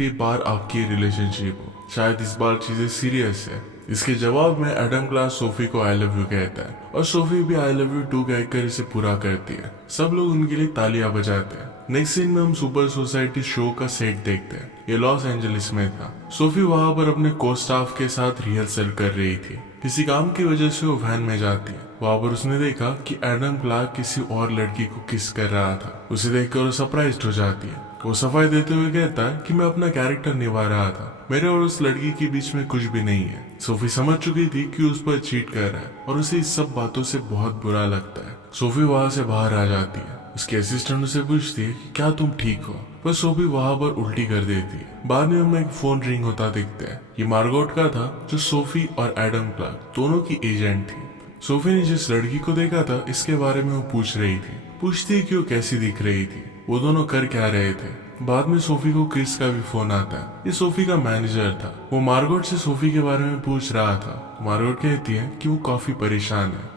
आखिरी बार आपकी रिलेशनशिप हो, शायद इस बार चीजें सीरियस है। इसके जवाब में एडम क्लार्क सोफी को आई लव यू कहता है और सोफी भी आई लव यू टू कहकर इसे पूरा करती है। सब लोग उनके लिए तालियां बजाते हैं। नेक्स्ट सीन में हम सुपर सोसाइटी शो का सेट देखते हैं। ये लॉस एंजलिस में था। सोफी वहां पर अपने को स्टाफ के साथ रिहर्सल कर रही थी। किसी काम की वजह से वो वैन में जाती है। वहां पर उसने देखा कि एडम क्लार्क किसी और लड़की को किस कर रहा था। उसे देखकर वो सरप्राइज्ड हो जाती है। वो सफाई देते हुए कहता है कि मैं अपना कैरेक्टर निभा रहा था, मेरे और उस लड़की के बीच में कुछ भी नहीं है। सोफी समझ चुकी थी कि उस पर चीट कर रहा है और उसे इस सब बातों से बहुत बुरा लगता है। सोफी वहां से बाहर आ जाती है। उसके असिस्टेंट उसे पूछती है कि क्या तुम ठीक हो, पर सोफी वहां पर उल्टी कर देती है। बाद में हमें एक फोन रिंग होता दिखता है। ये मार्गोट का था, जो सोफी और एडम क्लार्क दोनों की एजेंट थी। सोफी ने जिस लड़की को देखा था इसके बारे में वो पूछ रही थी। पूछती है कि वो कैसी दिख रही थी, वो दोनों कर क्या रहे थे। बाद में सोफी को क्रिस का भी फोन आता है। ये सोफी का मैनेजर था। वो मार्गोट से सोफी के बारे में पूछ रहा था। मार्गोट कहती है कि वो काफी परेशान है।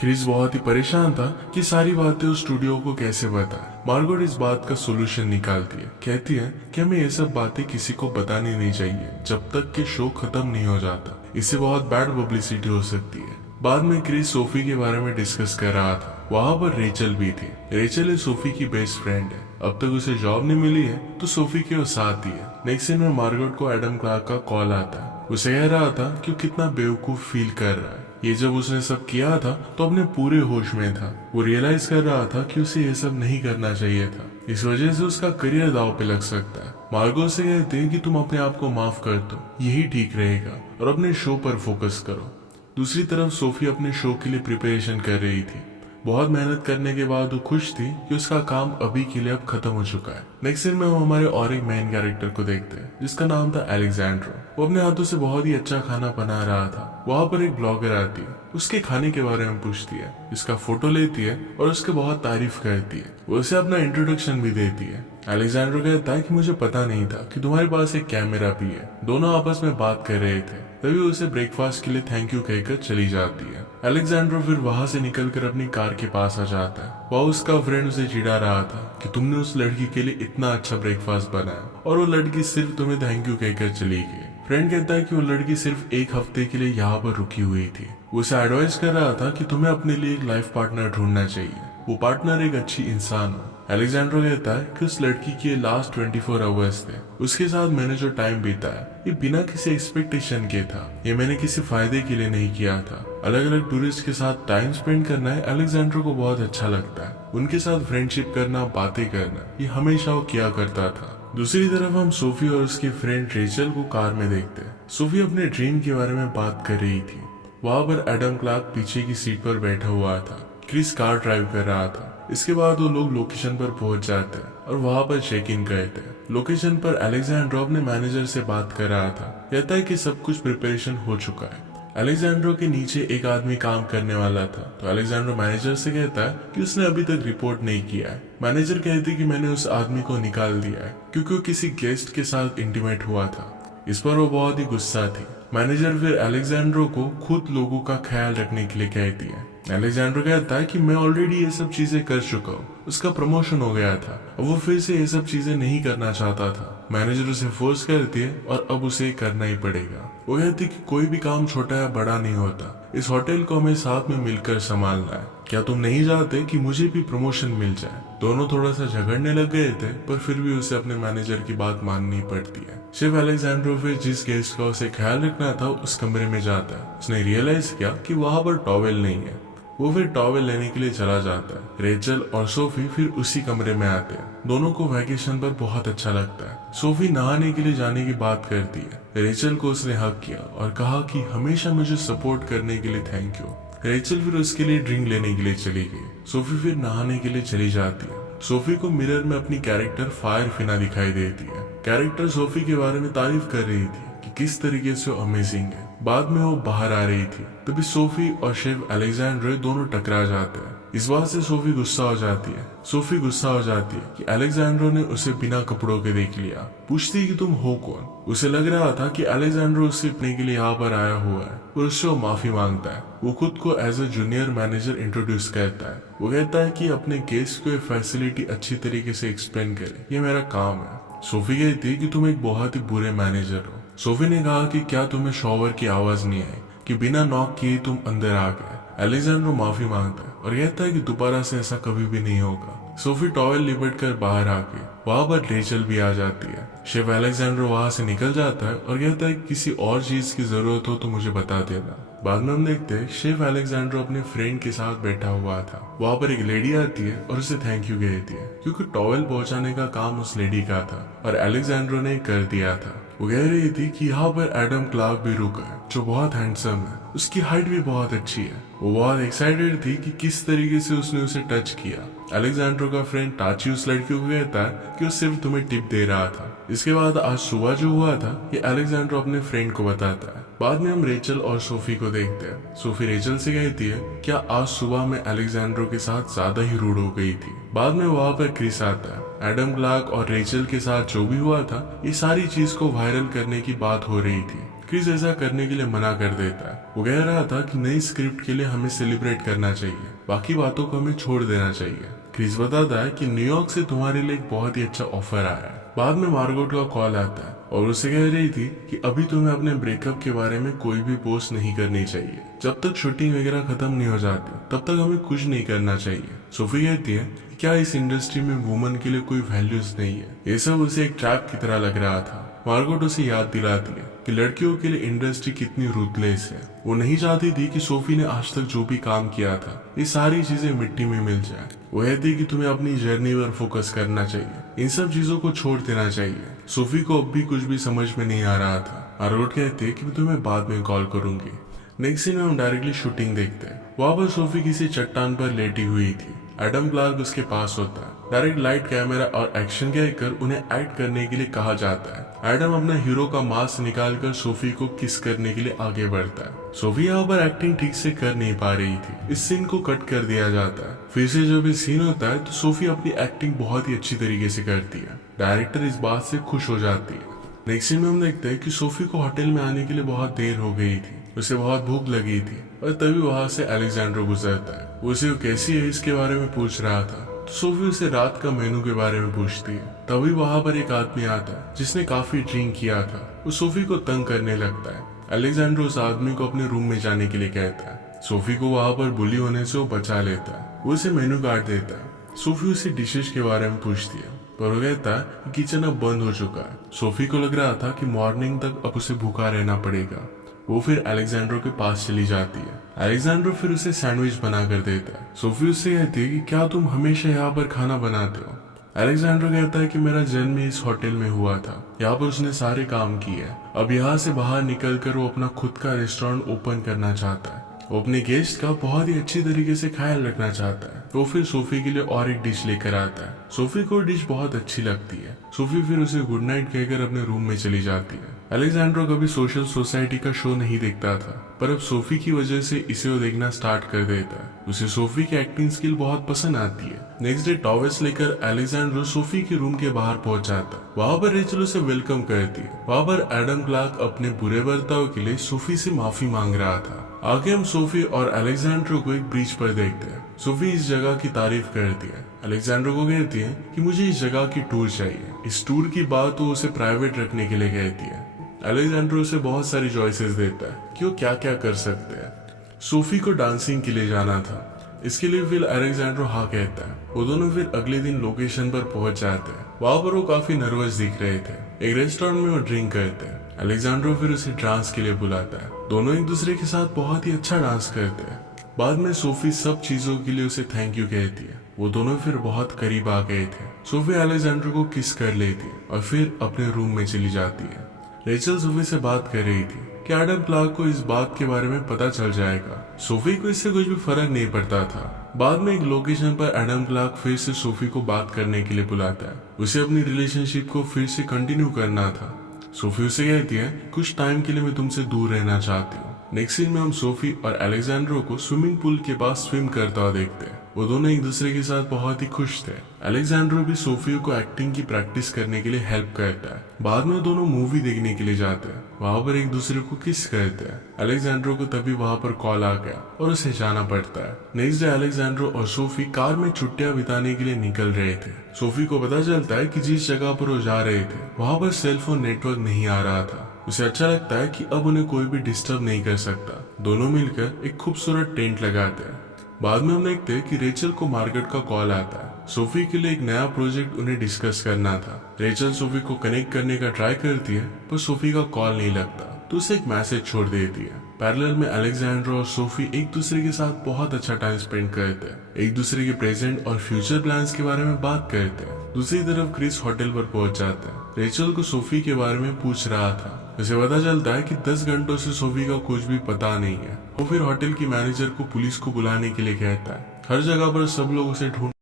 क्रिस बहुत ही परेशान था कि सारी बातें उस स्टूडियो को कैसे बताए। मार्गोट इस बात का सोल्यूशन निकालती है। कहती है कि हमें ये सब बातें किसी को बतानी नहीं चाहिए जब तक कि शो खत्म नहीं हो जाता। इससे बहुत बैड पब्लिसिटी हो सकती है। बाद में क्रिस सोफी के बारे में डिस्कस कर रहा था। वहां पर रेचल भी थी। रेचल सोफी की बेस्ट फ्रेंड है। अब तक उसे जॉब नहीं मिली है तो सोफी के वो साथ ही है। नेक्स्ट सीन में मार्गोट को एडम क्लार्क का कॉल आता है। उसे कह रहा था कि वो कितना बेवकूफ फील कर रहा है। ये जब उसने सब किया था तो अपने पूरे होश में था। वो रियलाइज कर रहा था कि उसे ये सब नहीं करना चाहिए था। इस वजह से उसका करियर दांव पे लग सकता है। मार्गो से कहते हैं कि तुम अपने आप को माफ कर दो, यही ठीक रहेगा, और अपने शो पर फोकस करो। दूसरी तरफ सोफी अपने शो के लिए प्रिपरेशन कर रही थी। बहुत मेहनत करने के बाद वो खुश थी कि उसका काम अभी के लिए अब खत्म हो चुका है। नेक्स्ट सीन में हम हमारे और एक मेन कैरेक्टर को देखते हैं जिसका नाम था अलेक्जेंड्रो। वो अपने हाथों से बहुत ही अच्छा खाना बना रहा था। वहां पर एक ब्लॉगर आती है, उसके खाने के बारे में पूछती है, इसका फोटो लेती है और उसके बहुत तारीफ करती है। वो उसे अपना इंट्रोडक्शन भी देती है। अलेक्जेंड्रो कहता है कि मुझे पता नहीं था कि तुम्हारे पास एक कैमरा भी है। दोनों आपस में बात कर रहे थे, तभी उसे ब्रेकफास्ट के लिए थैंक यू कहकर चली जाती है। अलेक्जेंड्रो फिर वहां से निकलकर अपनी कार के पास आ जाता है। वह उसका फ्रेंड उसे चिढ़ा रहा था कि तुमने उस लड़की के लिए इतना अच्छा ब्रेकफास्ट बनाया और वो लड़की सिर्फ तुम्हें थैंक यू कहकर चली गई। फ्रेंड कहता है कि वो लड़की सिर्फ एक हफ्ते के लिए यहाँ पर रुकी हुई थी। वो उसे एडवाइस कर रहा था कि तुम्हें अपने लिए एक लाइफ पार्टनर ढूंढना चाहिए, वो पार्टनर एक अच्छी इंसान हो। अलेक्जेंड्रो कहता है कि उस लड़की के लास्ट 24 आवर्स थे। उसके साथ मैंने जो टाइम बिताया ये बिना किसी एक्सपेक्टेशन के था। ये मैंने किसी फायदे के लिए नहीं किया था। अलग अलग टूरिस्ट के साथ टाइम स्पेंड करना है अलेक्जेंड्रो को बहुत अच्छा लगता है। उनके साथ फ्रेंडशिप करना, बातें करना, ये हमेशा वो किया करता था। दूसरी तरफ हम सोफी और उसकी फ्रेंड रेचल को कार में देखते हैं। सोफी अपने ड्रीम के बारे में बात कर रही थी। वहां पर एडम क्लार्क पीछे की सीट पर बैठा हुआ था। क्रिस कार ड्राइव कर रहा था। इसके बाद वो लोग लोकेशन पर पहुंच जाते हैं और वहां पर चेक इन करते हैं। लोकेशन पर अलेक्जेंड्रो अपने मैनेजर से बात कर रहा था। कहता है कि सब कुछ प्रिपरेशन हो चुका है। अलेक्जेंड्रो के नीचे एक आदमी काम करने वाला था, तो अलेक्जेंड्रो मैनेजर से कहता है कि उसने अभी तक रिपोर्ट नहीं किया है। मैनेजर कहती है कि मैंने उस आदमी को निकाल दिया है क्योंकि वो किसी गेस्ट के साथ इंटीमेट हुआ था। इस पर वो बहुत ही गुस्सा थी। मैनेजर फिर अलेक्जेंड्रो को खुद लोगों का ख्याल रखने के लिए कहती है। अलेक्जेंड्रो कहता है कि मैं ऑलरेडी ये सब चीजें कर चुका हूँ, उसका प्रमोशन हो गया था, अब वो फिर से ये सब चीजें नहीं करना चाहता था। मैनेजर उसे फोर्स करती है और अब उसे करना ही पड़ेगा। वो कहती कि कोई भी काम छोटा या बड़ा नहीं होता, इस होटल को हमें साथ में मिलकर संभालना है। क्या तुम नहीं चाहते कि मुझे भी प्रमोशन मिल जाए? दोनों थोड़ा सा झगड़ने लग गए थे, पर फिर भी उसे अपने मैनेजर की बात माननी पड़ती है। शिव अलेक्जेंड्रो फिर जिस गेस्ट का उसे ख्याल रखना था उस कमरे में जाता है। उसने रियलाइज किया कि वहां पर टॉवेल नहीं है। वो फिर टॉवेल लेने के लिए चला जाता है। रेचल और सोफी फिर उसी कमरे में आते हैं। दोनों को वैकेशन पर बहुत अच्छा लगता है। सोफी नहाने के लिए जाने की बात करती है। रेचल को उसने हक किया और कहा कि हमेशा मुझे सपोर्ट करने के लिए थैंक यू। रेचल फिर उसके लिए ड्रिंक लेने के लिए चली गई। सोफी फिर नहाने के लिए चली जाती है। सोफी को मिरर में अपनी कैरेक्टर फायर फिना दिखाई देती है। कैरेक्टर सोफी के बारे में तारीफ कर रही थी कि किस तरीके से अमेजिंग है। बाद में वो बाहर आ रही थी, तभी सोफी और शिव अलेक्जेंड्रो दोनों टकरा जाते हैं। इस बात से सोफी गुस्सा हो जाती है कि अलेक्जेंड्रो ने उसे बिना कपड़ों के देख लिया। पूछती है कि तुम हो कौन? उसे लग रहा था कि अलेक्जेंड्रो उसे अपने के लिए यहाँ पर आया हुआ है और उससे वो माफी मांगता है। वो खुद को as a junior manager introduce करता है। वो कहता है कि अपने केस को फैसिलिटी अच्छी तरीके से एक्सप्लेन करे, ये मेरा काम है। सोफी कहती है कि तुम एक बहुत ही बुरे मैनेजर हो। सोफी ने कहा कि क्या तुम्हें शॉवर की आवाज नहीं आई कि बिना नॉक किए तुम अंदर आ गए। अलेक्जेंड्रो माफी मांगता है और कहता है कि दोबारा से ऐसा कभी भी नहीं होगा। सोफी टॉवेल लिपट कर बाहर आके वहां पर रेचल भी आ जाती है। शेफ अलेक्जेंड्रो वहां से निकल जाता है और कहता है कि किसी और चीज की जरूरत हो तो मुझे बता देना। बाद में हम देखते हैं शेफ अलेक्जेंड्रो अपने फ्रेंड के साथ बैठा हुआ था। वहां पर एक लेडी आती है और उसे थैंक यू कहती है क्योंकि टॉवेल पहुंचाने का काम उस लेडी का था और अलेक्जेंड्रो ने कर दिया था। वो कह रही थी कि यहाँ पर एडम क्लार्क भी रुका है जो बहुत हैंडसम है, उसकी हाइट भी बहुत अच्छी है। वो बहुत एक्साइटेड थी कि किस तरीके से उसने उसे टच किया। अलेक्जेंड्रो का फ्रेंड टाची उस लड़की को कहता है कि वो सिर्फ तुम्हें टिप दे रहा था। इसके बाद आज सुबह जो हुआ था ये अलेक्जेंड्रो अपने फ्रेंड को बताता है। बाद में हम रेचल और सोफी को देखते हैं। सोफी रेचल से कहती है क्या आज सुबह में अलेक्जेंड्रो के साथ ज्यादा ही रूड हो गई थी। बाद में वहां पर क्रिस आता है। एडम क्लार्क और रेचल के साथ जो भी हुआ था ये सारी चीज को वायरल करने की बात हो रही थी। क्रिस ऐसा करने के लिए मना कर देता है। वो कह रहा था कि नई स्क्रिप्ट के लिए हमें सेलिब्रेट करना चाहिए, बाकी बातों को हमें छोड़ देना चाहिए। क्रिस बताता है कि न्यूयॉर्क से तुम्हारे लिए एक बहुत ही अच्छा ऑफर आया है। बाद में मार्गोट का कॉल आता है और उसे कह रही थी कि अभी तुम्हें अपने ब्रेकअप के बारे में कोई भी पोस्ट नहीं करनी चाहिए। जब तक शूटिंग वगैरह खत्म नहीं हो जाती तब तक हमें कुछ नहीं करना चाहिए। सोफी कहती है कि क्या इस इंडस्ट्री में वुमन के लिए कोई वैल्यूज नहीं है। ये सब उसे एक ट्रैप की तरह लग रहा था। मार्गोट उसे याद दिलाती है कि लड़कियों के लिए इंडस्ट्री कितनी रूथलेस है। वो नहीं चाहती थी कि सोफी ने आज तक जो भी काम किया था ये सारी चीजें मिट्टी में मिल जाए। वो कहती है कि तुम्हें अपनी जर्नी पर फोकस करना चाहिए, इन सब चीजों को छोड़ देना चाहिए। सोफी को अब भी कुछ भी समझ में नहीं आ रहा था। मार्गोट कहती है कि मैं तुम्हें बाद में कॉल करूंगी। नेक्स्ट सीन में हम डायरेक्टली शूटिंग देखते हैं। वहां पर सोफी किसी चट्टान पर लेटी हुई थी। एडम क्लार्क उसके पास होता है। डायरेक्ट लाइट, कैमरा और एक्शन कहकर उन्हें एक्ट करने के लिए कहा जाता है। एडम अपना हीरो का मास्क निकालकर सोफी को किस करने के लिए आगे बढ़ता है। सोफी यहाँ पर एक्टिंग ठीक से कर नहीं पा रही थी। इस सीन को कट कर दिया जाता है। फिर से जब ये सीन होता है तो सोफी अपनी एक्टिंग बहुत ही अच्छी तरीके से करती है। डायरेक्टर इस बात से खुश हो जाती है। नेक्स्ट सीन में हम देखते हैं कि सोफी को होटल में आने के लिए बहुत देर हो गई थी। उसे बहुत भूख लगी थी और तभी वहां से अलेक्जेंड्रो गुजरता है। वो उसे कैसी है इसके बारे में पूछ रहा था तो सोफी उसे रात का मेनू के बारे में पूछती है। तभी वहां पर एक आदमी आता है जिसने काफी ड्रिंक किया था। वो सोफी को तंग करने लगता है। अलेक्जेंड्रो उस आदमी को अपने रूम में जाने के लिए कहता है। सोफी को वहां पर बुली होने से वो बचा लेता है। वो उसे मेनू कार्ड देता है। सोफी उसे डिशेज के बारे में पूछती है पर वो कहता है कि किचन अब बंद हो चुका है। सोफी को लग रहा था कि मॉर्निंग तक अब उसे भूखा रहना पड़ेगा। वो फिर अलेक्जेंड्रो के पास चली जाती है। अलेक्जेंड्रो फिर उसे सैंडविच बना कर देता है। सोफी उससे कहती है कि क्या तुम हमेशा यहाँ पर खाना बनाते हो। अलेक्जेंड्रो कहता है कि मेरा जन्म इस होटल में हुआ था, यहाँ पर उसने सारे काम किए। अब यहाँ से बाहर निकलकर वो अपना खुद का रेस्टोरेंट ओपन करना चाहता है। वो अपने गेस्ट का बहुत ही अच्छी तरीके से ख्याल रखना चाहता है। तो फिर सोफी के लिए और एक डिश लेकर आता है। सोफी को डिश बहुत अच्छी लगती है। सोफी फिर उसे गुड नाइट कहकर अपने रूम में चली जाती है। अलेक्जेंड्रो कभी सोशल सोसाइटी का शो नहीं देखता था पर अब सोफी की वजह से इसे वो देखना स्टार्ट कर देता है। उसे सोफी की एक्टिंग स्किल बहुत पसंद आती है। नेक्स्ट डे टॉवेल्स लेकर अलेक्जेंड्रो सोफी के रूम के बाहर पहुंच जाता है। वहां पर रेचल उसे वेलकम करती है। वहां पर एडम क्लार्क अपने बुरे बर्ताव के लिए सोफी से माफी मांग रहा था। आगे हम सोफी और अलेक्जेंड्रो को एक ब्रिज पर देखते हैं। सोफी इस जगह की तारीफ करती है। अलेक्जेंड्रो को कहती है कि मुझे इस जगह की टूर चाहिए। इस टूर की बात वो उसे प्राइवेट रखने के लिए कहती है। अलेक्जेंड्रो उसे बहुत सारी चॉइसेस देता है कि वो क्या क्या कर सकते हैं। सोफी को डांसिंग के लिए जाना था। इसके लिए फिर अलेक्जेंड्रो हाँ कहता है। वो दोनों फिर अगले दिन लोकेशन पर पहुंच जाते हैं। वहां पर वो काफी नर्वस दिख रहे थे। एक रेस्टोरेंट में वो ड्रिंक करते हैं। अलेक्जेंड्रो फिर उसे डांस के लिए बुलाता है। दोनों एक दूसरे के साथ बहुत ही अच्छा डांस करते हैं। बाद में सोफी सब चीजों के लिए उसे थैंक यू कहती है। वो दोनों फिर बहुत करीब आ गए थे। सोफी अलेक्जेंड्रो को किस कर लेती है और फिर अपने रूम में चली जाती है। रेचल सोफी से बात कर रही थी कि एडम क्लार्क को इस बात के बारे में पता चल जाएगा। सोफी को इससे कुछ भी फर्क नहीं पड़ता था। बाद में एक लोकेशन पर एडम क्लार्क फिर से सोफी को बात करने के लिए बुलाता है। उसे अपनी रिलेशनशिप को फिर से कंटिन्यू करना था। सोफी उसे कहती है कुछ टाइम के लिए मैं तुमसे दूर रहना चाहती हूँ। नेक्स्ट सीन में हम सोफी और अलेक्जेंड्रो को स्विमिंग पूल के पास स्विम करता हुआ देखते हैं। वो दोनों एक दूसरे के साथ बहुत ही खुश थे। अलेक्जेंड्रो भी सोफी को एक्टिंग की प्रैक्टिस करने के लिए हेल्प करता है। बाद में दोनों मूवी देखने के लिए जाते हैं। वहाँ पर एक दूसरे को किस करते हैं। अलेक्जेंड्रो को तभी वहाँ पर कॉल आ गया और उसे जाना पड़ता है। नेक्स्ट डे अलेक्जेंड्रो और सोफी कार में छुट्टियां बिताने के लिए निकल रहे थे। सोफी को पता चलता है कि जिस जगह पर वो जा रहे थे वहाँ पर सेलफोन नेटवर्क नहीं आ रहा था। उसे अच्छा लगता है कि अब उन्हें कोई भी डिस्टर्ब नहीं कर सकता। दोनों मिलकर एक खूबसूरत टेंट लगाते हैं। बाद में हम देखते हैं कि रेचल को मार्केट का कॉल आता है। सोफी के लिए एक नया प्रोजेक्ट उन्हें डिस्कस करना था। रेचल सोफी को कनेक्ट करने का ट्राई करती है पर सोफी का कॉल नहीं लगता तो उसे एक मैसेज छोड़ देती है। पैरेलल में अलेक्जेंड्रो और सोफी एक दूसरे के साथ बहुत अच्छा टाइम स्पेंड करते हैं। एक दूसरे के प्रेजेंट और फ्यूचर प्लान्स के बारे में बात करते हैं। दूसरी तरफ क्रिस होटल पर पहुंच जाता है। रेचल को सोफी के बारे में पूछ रहा था। उसे पता चलता है कि 10 घंटों से सोफी का कुछ भी पता नहीं है। वो फिर होटल की मैनेजर को पुलिस को बुलाने के लिए कहता है। हर जगह पर सब लोग उसे ढूंढ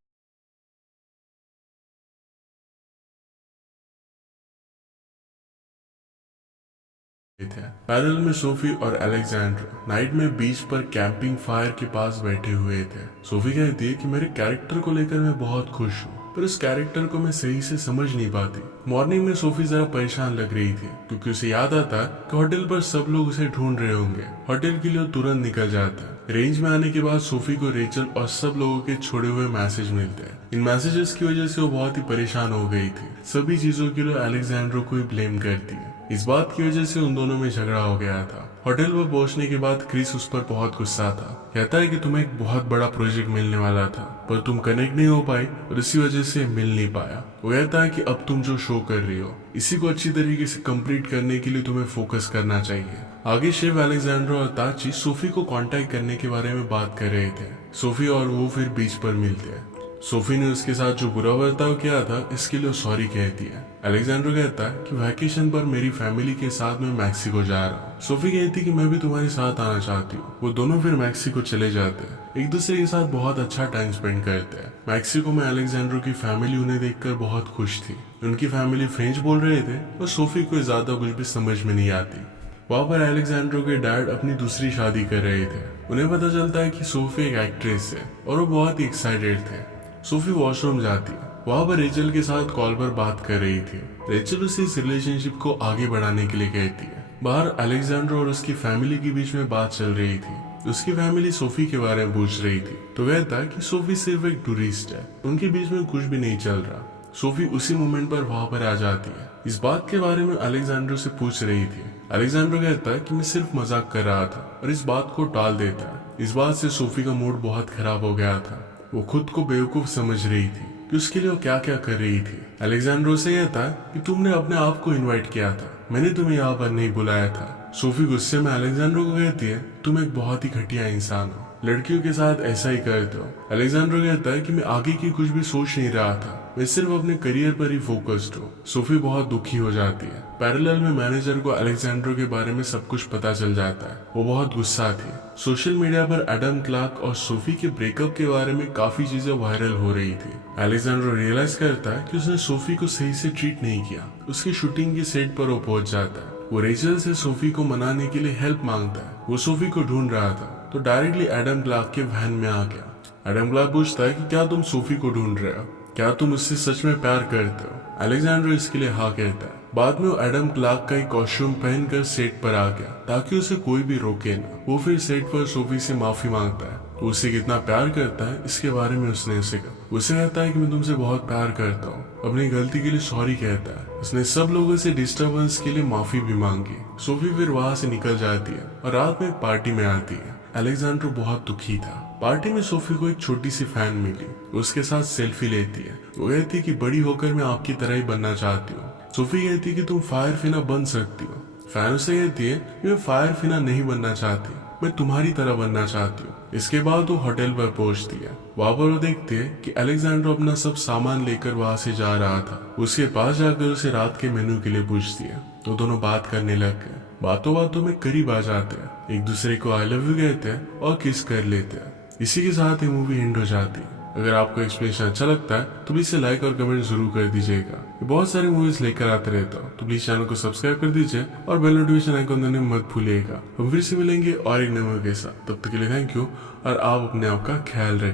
थे। पैदल में सोफी और अलेक्जेंड्रो नाइट में बीच पर कैंपिंग फायर के पास बैठे हुए थे। सोफी कहती है कि मेरे कैरेक्टर को लेकर मैं बहुत खुश हूँ पर इस कैरेक्टर को मैं सही से समझ नहीं पाती। मॉर्निंग में सोफी जरा परेशान लग रही थी क्योंकि उसे याद आता कि होटल पर सब लोग उसे ढूंढ रहे होंगे। होटल के लिए तुरंत निकल जाता है। रेंज में आने के बाद सोफी को रेचल और सब लोगों के छोड़े हुए मैसेज मिलते हैं। इन मैसेजेस की वजह से वो बहुत ही परेशान हो गई थी। सभी चीजों के लिए अलेक्जेंड्रो को ही ब्लेम करती है। इस बात की वजह से उन दोनों में झगड़ा हो गया था। होटल पर पहुंचने के बाद क्रिस उस पर बहुत गुस्सा था। कहता है कि तुम्हें एक बहुत बड़ा प्रोजेक्ट मिलने वाला था पर तुम कनेक्ट नहीं हो पाई और इसी वजह से मिल नहीं पाया। वो कहता है कि अब तुम जो शो कर रही हो इसी को अच्छी तरीके से कंप्लीट करने के लिए तुम्हें फोकस करना चाहिए। आगे शेफ अलेक्जेंड्रो और ताची सोफी को कांटेक्ट करने के बारे में बात कर रहे थे। सोफी और वो फिर बीच पर मिलते हैं। सोफी ने उसके साथ जो बुरा बर्ताव किया था इसके लिए सॉरी कहती है। अलेक्जेंड्रो कहता है कि वैकेशन पर मेरी फैमिली के साथ मैं मैक्सिको जा रहा हूँ। सोफी कहती है कि मैं भी तुम्हारे साथ आना चाहती हूँ। वो दोनों फिर मैक्सिको चले जाते हैं। एक दूसरे के साथ बहुत अच्छा टाइम स्पेंड करते हैं। मैक्सिको में अलेक्जेंड्रो की फैमिली उन्हें देखकर बहुत खुश थी। उनकी फैमिली फ्रेंच बोल रहे थे और सोफी को ज्यादा कुछ भी समझ में नहीं आती। वहाँ पर अलेक्जेंड्रो के डैड अपनी दूसरी शादी कर रहे थे। उन्हें पता चलता है कि सोफी एक एक्ट्रेस है और वो बहुत ही एक्साइटेड थे। सोफी वॉशरूम जाती है। वहाँ पर रेचल के साथ कॉल पर बात कर रही थी। रेचल उसे इस रिलेशनशिप को आगे बढ़ाने के लिए कहती है। बाहर अलेक्जेंड्रो और उसकी फैमिली के बीच में बात चल रही थी। उसकी फैमिली सोफी के बारे में पूछ रही थी तो कहता है कि सोफी सिर्फ एक टूरिस्ट है, उनके बीच में कुछ भी नहीं चल रहा। सोफी उसी मोमेंट पर वहाँ पर आ जाती है। इस बात के बारे में अलेक्जेंड्रो से पूछ रही थी। अलेक्जेंड्रो कहता है कि मैं सिर्फ मजाक कर रहा था और इस बात को टाल देता है। इस बात से सोफी का मूड बहुत खराब हो गया था। वो खुद को बेवकूफ समझ रही थी कि उसके लिए वो क्या क्या कर रही थी। अलेक्जेंड्रो से कहता है कि तुमने अपने आप को इनवाइट किया था, मैंने तुम्हें यहाँ पर नहीं बुलाया था। सोफी गुस्से में अलेक्जेंड्रो को कहती है तुम एक बहुत ही घटिया इंसान हो, लड़कियों के साथ ऐसा ही करते हो। अलेक्जेंड्रो कहता है कि मैं आगे की कुछ भी सोच नहीं रहा था, मैं सिर्फ अपने करियर पर ही फोकस्ड हूँ। सोफी बहुत दुखी हो जाती है। पैरेलल में मैनेजर को अलेक्जेंड्रो के बारे में सब कुछ पता चल जाता है। वो बहुत गुस्सा थी। सोशल मीडिया पर एडम क्लार्क और सोफी के ब्रेकअप के बारे में काफी चीजें वायरल हो रही थी। अलेक्जेंड्रो रियलाइज करता है कि उसने सोफी को सही से ट्रीट नहीं किया। उसकी शूटिंग की सेट पर वो पहुंच जाता है। वो रेचल से सोफी को मनाने के लिए हेल्प मांगता है। वो सोफी को ढूंढ रहा था तो डायरेक्टली एडम क्लार्क के वैन में आ गया। एडम क्लार्क पूछता है कि क्या तुम सोफी को ढूंढ रहे हो, क्या तुम उससे सच में प्यार करते हो। अलेक्जेंड्रो इसके लिए हाँ कहता है। बाद में वो एडम क्लार्क का एक कॉस्ट्यूम पहनकर सेट पर आ गया ताकि उसे कोई भी रोके ना। वो फिर सेट पर सोफी से माफी मांगता है। वो उसे कितना प्यार करता है इसके बारे में उसने उसे कहा। उसे कहता है कि मैं तुमसे बहुत प्यार करता हूँ। अपनी गलती के लिए सॉरी कहता है। उसने सब लोगों से डिस्टर्बेंस के लिए माफी भी मांगी। सोफी फिर वहां से निकल जाती है और रात में एक पार्टी में आती है। अलेक्जेंड्रो बहुत दुखी था। पार्टी में सोफी को एक छोटी सी फैन मिली। उसके साथ सेल्फी लेती है। वो कहती है कि बड़ी होकर मैं आपकी तरह ही बनना चाहती हूँ। सोफी कहती है कि तुम फायर फिना बन सकती हो। फैन उसे कहती है कि मैं फायर फिना नहीं बनना चाहती, मैं तुम्हारी तरह बनना चाहती हूँ। इसके बाद वो होटल पर पहुंचती है। वहाँ पर वो देखती है कि अलेक्जेंड्रो अपना सब सामान लेकर वहाँ से जा रहा था। उसके पास जाकर उसे रात के मेन्यू के लिए पूछती है। तो दोनों बात करने लग गए। बातों बातों में करीब आ जाते हैं। एक दूसरे को आई लव यू कहते हैं और किस कर लेते हैं। इसी के साथ ये मूवी एंड हो जाती है। अगर आपको एक्सप्लेनेशन अच्छा लगता है तो प्लीज इसे लाइक और कमेंट जरूर कर दीजिएगा। बहुत सारी मूवीज लेकर आते रहता हूँ, तो प्लीज चैनल को सब्सक्राइब कर दीजिए और बेल नोटिफिकेशन आइकन दबाना मत भूलिएगा। हम फिर से मिलेंगे और एक नए मूवी के साथ, तब तक के लिए थैंक यू और आप अपने आप का ख्याल रखें।